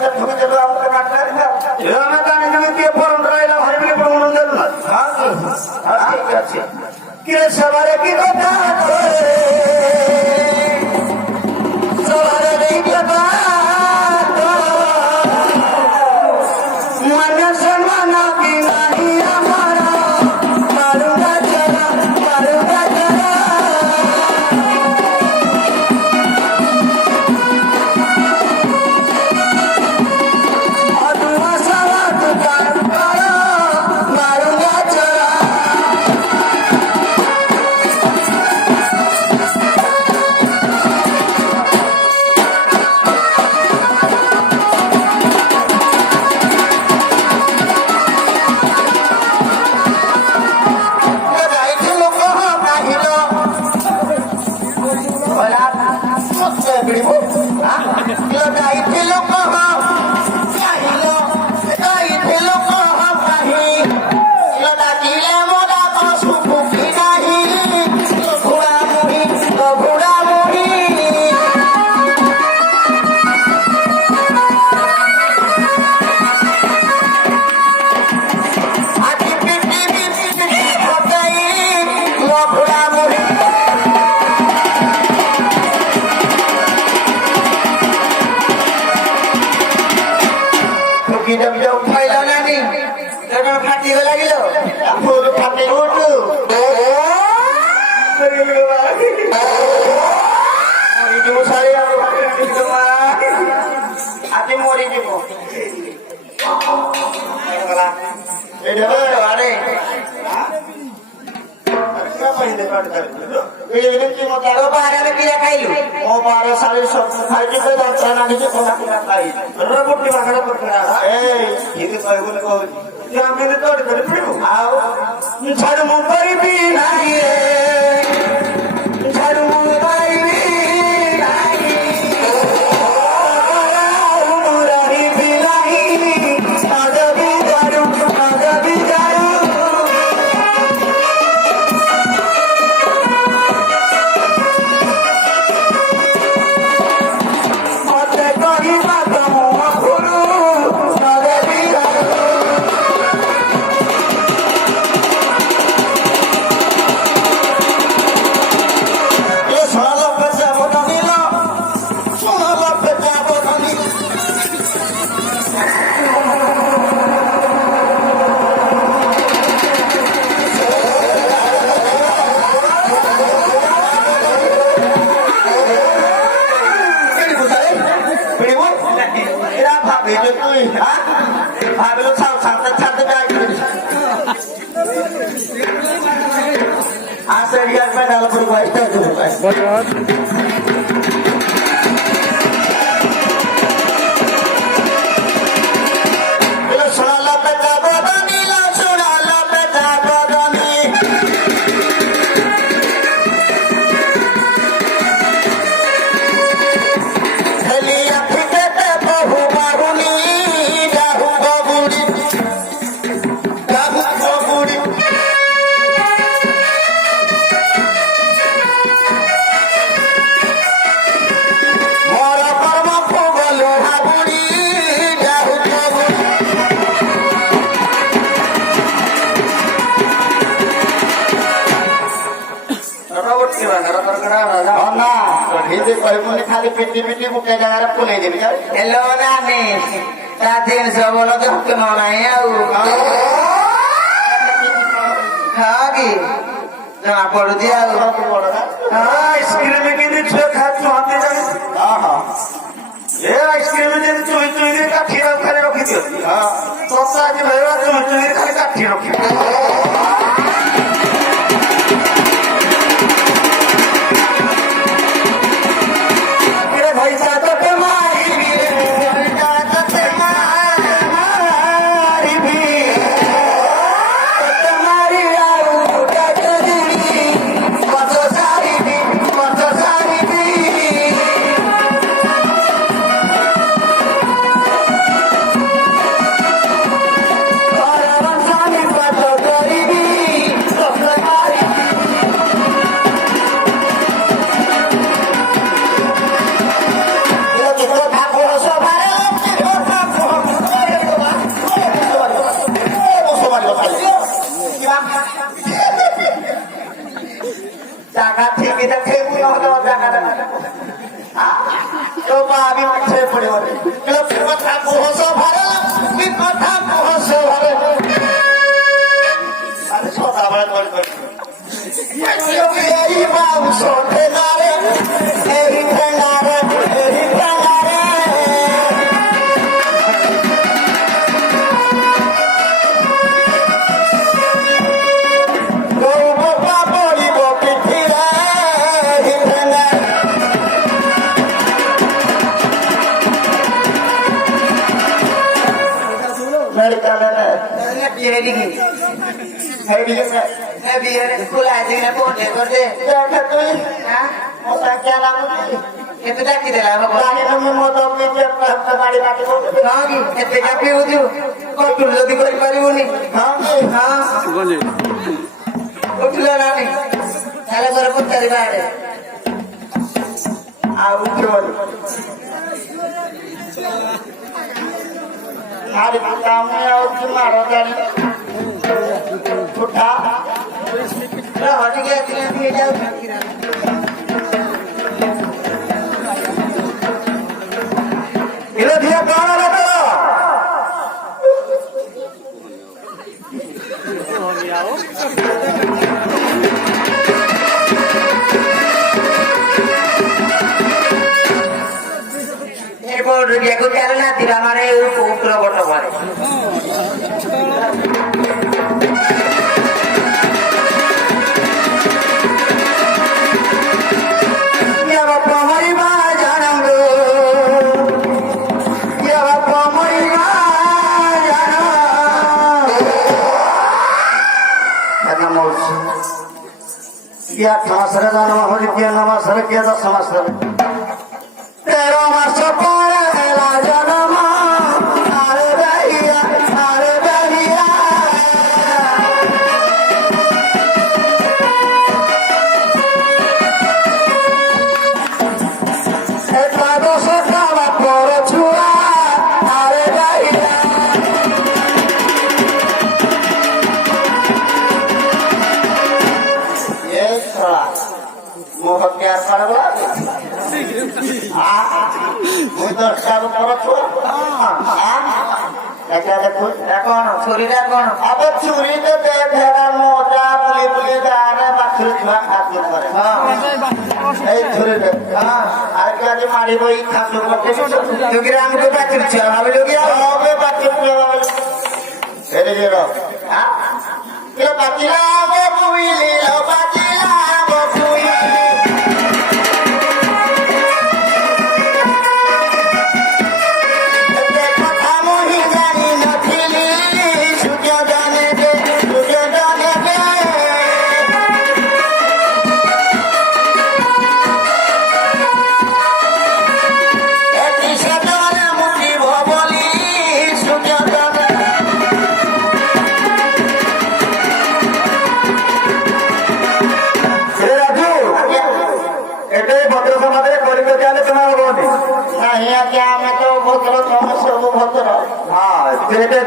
वाजता तुम्ही गेलो आमचं que sabaré que contar sabaré de cantar mana semana que nahi hamara marunga chara adua salat kara marunga chara खाली पिटी पिटी मुके जगह पुणे देवी हेलो नानी दिन सब बोलो तो हक मौना है खागी जना पड़ दिया आइसक्रीम के छो खाते हाथे जाए हां ये आइसक्रीम जे चुई चुई रे काठी खाली रखी दियो हां तो आज भैया चुई चुई रे खाली काठी रखी Baby কথা কুহস ভারে কথা কুহস ভারে আরে সদাবেলা করে করে এই বাউস ঠেঙারে এই ঠেঙারে এই ঠেঙারে গৌবপা পড়িব পিঠিরে এই ঠেঙারে मेडिकल है बियरी की है बियर स्कूल आए थे ना पोटे कर दे क्या तू हां मोसा क्या नाम है ये तो की देला बाकी में मोदो पीछे हमारी बात को हां की एते का पीऊ तू को तुल जदी कर परिबोनी हां हां गंजे उठला नानी ताले घर पुत्तरी बाड़े आ उठो हमारे काम में और तुम्हारा जाने उठा हटी गया दिए जाओ इधर दिया कौन है तो dia ko jalan tidak mare ukra boto mare ya bapa mari ma janam do ya bapa mari ma janam karena mau ya samasra janam hari kia namasra kia da samasra tero masra प्यार करवा उधर सब करो छोड़ क्या देखो कौन छुरी रे कौन अब छुरी तो दे भेड़ा मोटा पुली पुली दाने बकरी छुआ खाते करे हां ए छुरी रे हां আর কাজে মারি বই খাসু করতে যোগী রাম তো বাচ্চা ছিল হবে যোগী হবে বাচ্চা ছিল এরে রে হ্যাঁ কে বাচ্চা হবে বুইলি ও বাচ্চা হবে বুইলি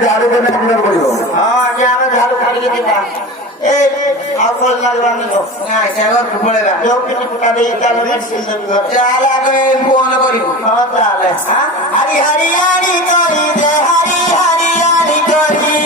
झाड़ू देने हाँ झाड़ू खाली देता और लगवानी हो पड़ेगा जो किसी प्रकार चला फोन करी हाँ चले हरी हरियाणी करी दे हरी हरियाणी करी